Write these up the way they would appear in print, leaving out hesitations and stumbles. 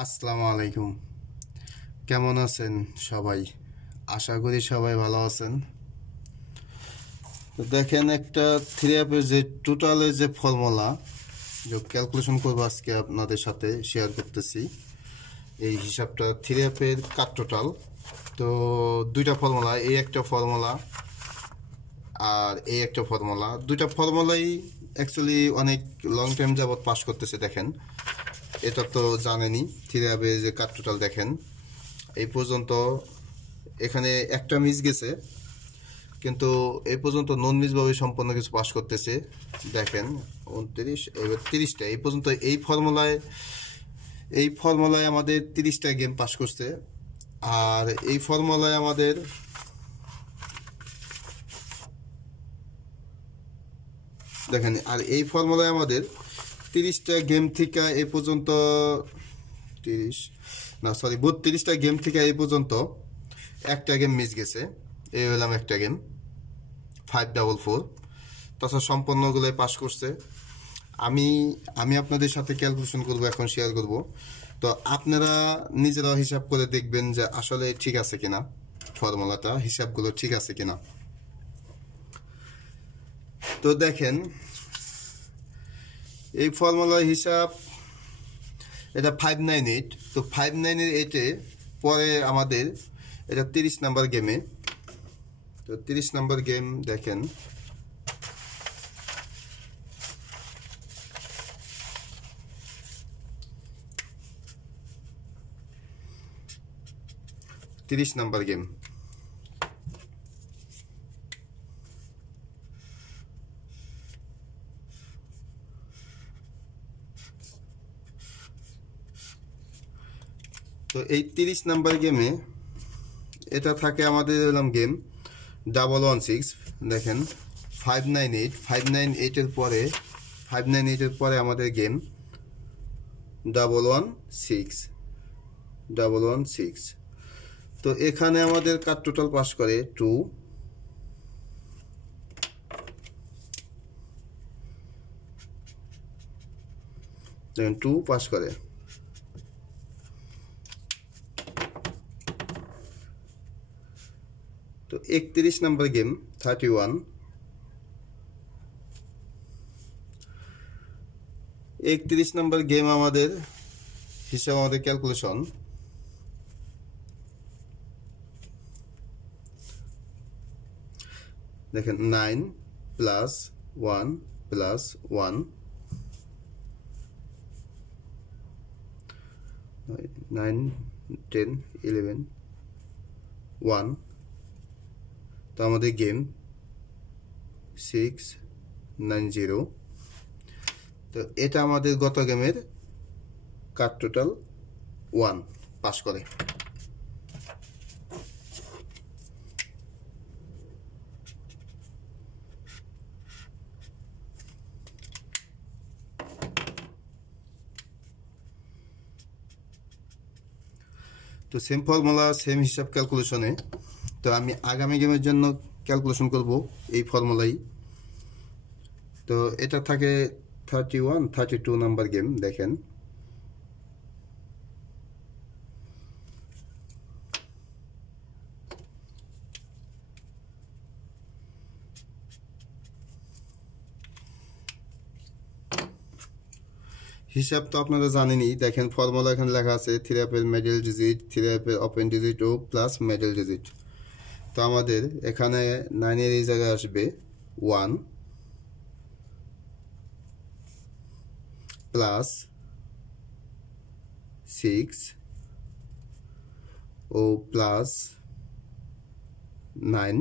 আসসালামু আলাইকুম। কেমন আছেন সবাই? আশা করি সবাই ভালো আছেন। তো দেখেন, একটা থ্রি অ্যাপের যে টোটালের যে ফর্মুলা যে ক্যালকুলেশন করবো আজকে আপনাদের সাথে শেয়ার করতেছি। এই হিসাবটা থ্রি অ্যাপের কাট টোটাল। তো দুইটা ফর্মুলা, এই একটা ফর্মুলা আর এই একটা ফর্মুলা, দুইটা ফর্মুলাই অ্যাকচুয়ালি অনেক লং টাইম যাবৎ পাস করতেছে। দেখেন, এটা তো জানেনই, থ্রি অ্যাপের যে কাট টোটাল দেখেন এই পর্যন্ত এখানে একটা মিস গেছে, কিন্তু এই পর্যন্ত নন মিসভাবে সম্পূর্ণ কিছু পাস করতেছে। দেখেন 29, এবার 30টা এই পর্যন্ত এই ফর্মুলায় আমাদের 30টা গেম পাস করছে। আর এই ফর্মুলায় আমাদের দেখেন, আর এই ফর্মুলায় আমাদের 30টা গেম থেকে এই পর্যন্ত 30 না সরি 32টা গেম থেকে এই পর্যন্ত একটা গেম মিস গেছে। এই হলাম একটা গেম 544। তাছাড়া সম্পূর্ণগুলোই পাস করছে। আমি আমি আপনাদের সাথে ক্যালকুলেশন করব, এখন শেয়ার করব। তো আপনারা নিজেরা হিসাব করে দেখবেন যে আসলে ঠিক আছে কিনা, ফর্মুলাটা হিসাবগুলো ঠিক আছে কিনা। তো দেখেন, এই ফর্মুলার হিসাব এটা 598। তো 598-এ পরে আমাদের এটা 30 নাম্বার গেমে। তো 30 নাম্বার গেম দেখেন, তিরিশ নাম্বার গেম। তো এই 30 নাম্বার গেমে এটা থাকে আমাদের এলাম গেম 116। দেখেন 598 পরে 598-এর পরে আমাদের গেম 116। তো এখানে আমাদের কাট টোটাল পাস করে 2। দেখেন 2 পাস করে। তো 31 নাম্বার গেম 31। 31 নাম্বার গেম আমাদের হিসাব, আমাদের ক্যালকুলেশন দেখেন 9 + 1 + 1, 9 10 11 1। তো আমাদের গেম 690। তো এটা আমাদের গত গেমের কাট টোটাল 1 পাস করে। তো সেম ফর্মুলা সেম হিসাব ক্যালকুলেশনে। তো আমি আগামী গেমের জন্য ক্যালকুলেশন করব এই ফর্মুলাই। তো এটা থাকে 31 32 নাম্বার গেম। দেখেন হিসাব তো আপনারা জানেনই। দেখেন ফর্মুলা এখানে লেখা আছে থ্রি অ্যাপের মিডল ডিজিট, থ্রি অ্যাপের ওপেন ডিজিট ও প্লাস মিডল ডিজিট। তো আমাদের এখানে 9-এর এই জায়গায় আসবে 1 প্লাস 6 ও প্লাস 9।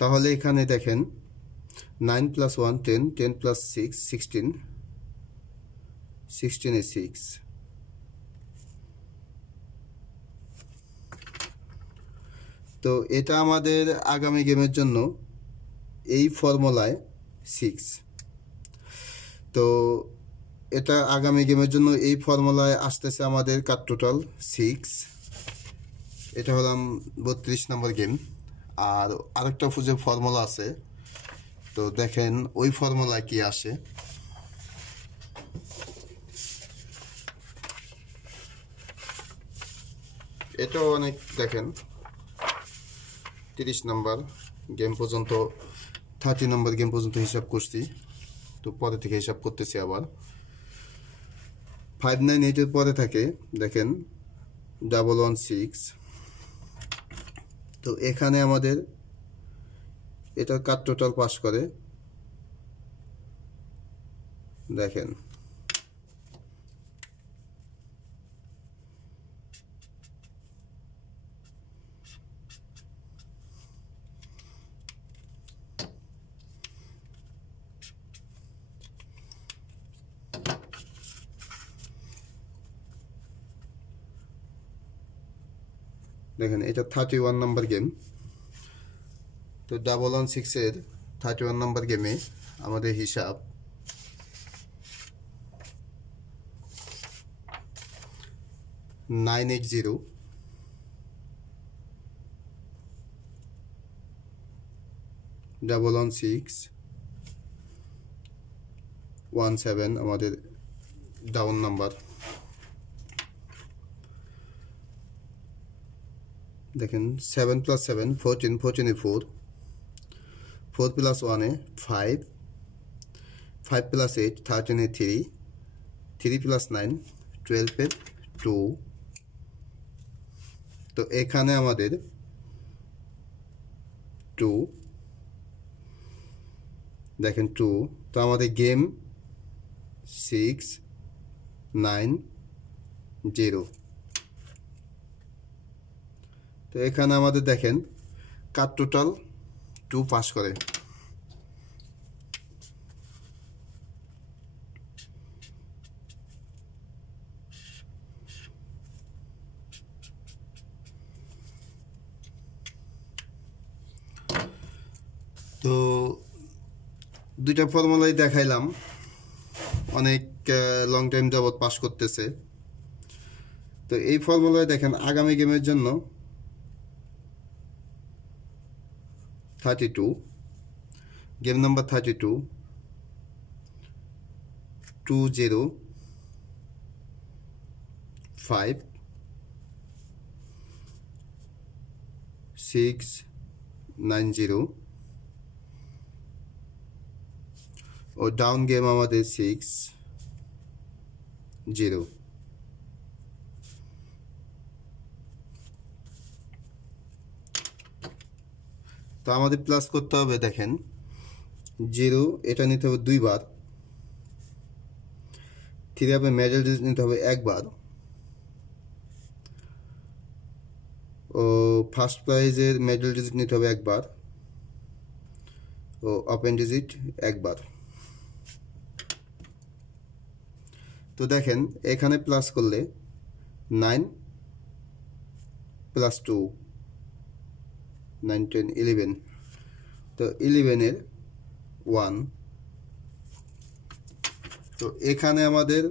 তাহলে এখানে দেখেন 9 + 1 10, 10 + 6 16, 16-এ 6। তো এটা আমাদের আগামী গেমের জন্য এই ফর্মুলায় 6। তো এটা আগামী গেমের জন্য এই ফর্মুলায় আসতেছে আমাদের কাট টোটাল 6। এটা হলাম 32 নম্বর গেম। আর আরেকটা যে ফর্মুলা আছে, তো তো দেখেন ওই ফর্মুলা কি আসে। এটাও অনেক দেখেন 30 নম্বর গেম পর্যন্ত 30 নম্বর গেম পর্যন্ত হিসাব করছি, তো পরে থেকে হিসাব করতেছি আবার। 598 এর পরে থাকে দেখেন 116। তো এখানে আমাদের এটা কাট টোটাল পাস করে দেখেন এটা 31 নম্বর গেম। তো 116 এর 31 নম্বর গেমে আমাদের হিসাব 980 116 17 আমাদের ডাউন নাম্বার। দেখেন 7 + 7 14, 14 এ 4, 4 + 1 এ 5, 5 + 8 13 এ 3, 3 + 9 12 এ 2। তো এখানে আমাদের 2 দেখেন 2। তো আমাদের গেম 6 9 0। তো এখানে আমাদের দেখেন কাট টোটাল 2 পাস করে। তো দুইটা ফর্মুলাই দেখাইলাম, অনেক লং টাইম যাবত পাস করতেছে। তো এই ফর্মুলায় দেখেন আগামী গেমের জন্য 32 গেম নাম্বার 32 20 5 6 90 ও ডাউন গেম আমাদের 6 0। তো আমাদের প্লাস করতে হবে দেখেন 0 এটা নিতে হবে 2 বার, 3 হবে মেজর ডিজিট নিতে হবে 1 বার, ও ফার্স্ট প্রাইজের মেজর ডিজিট নিতে হবে 1 বার, ও ওপেন ডিজিট 1 বার। তো দেখেন এখানে প্লাস করলে 9 + 2 9 10 11। তো 11 এর 1। তো এখানে আমাদের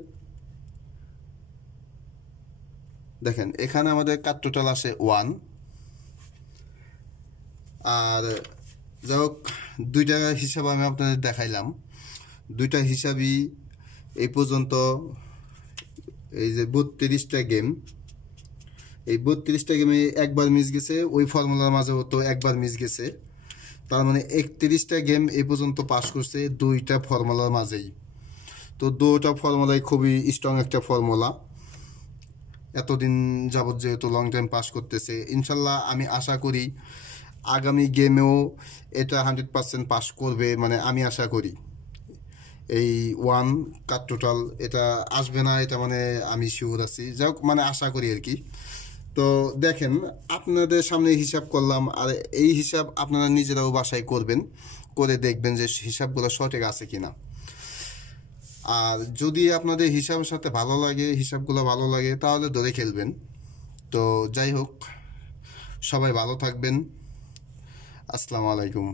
দেখেন এখানে আমাদের কাট টোটাল আসে 1। আর যাই হোক দুইটা হিসাব আমি আপনাদের দেখাইলাম, দুইটা হিসাবই এই পর্যন্ত এই যে 32টা গেম, এই 32টা গেমে একবার মিস গেছে, ওই ফর্মুলার মাঝেও তো একবার মিস গেছে। তার মানে 31টা গেম এই পর্যন্ত পাস করছে দুইটা ফর্মুলার মাঝেই। তো দুইটা ফর্মুলাই খুবই স্ট্রং একটা ফর্মুলা, এতদিন যাবত যেহেতু লং টাইম পাস করতেছে। ইনশাল্লাহ আমি আশা করি আগামী গেমেও এটা 100% পাস করবে, মানে আমি আশা করি। এই 1 কাট টোটাল এটা আসবে না, এটা মানে আমি শিওর আছি, যাই হোক মানে আশা করি আর কি। তো দেখেন আপনাদের সামনে হিসাব করলাম, আর এই হিসাব আপনারা নিজেরাও বাসায় করবেন, করে দেখবেন যে হিসাবগুলো সঠিক আছে কিনা। আর যদি আপনাদের হিসাবের সাথে ভালো লাগে, হিসাবগুলো ভালো লাগে, তাহলে ধরে খেলবেন। তো যাই হোক, সবাই ভালো থাকবেন। আসসালামু আলাইকুম।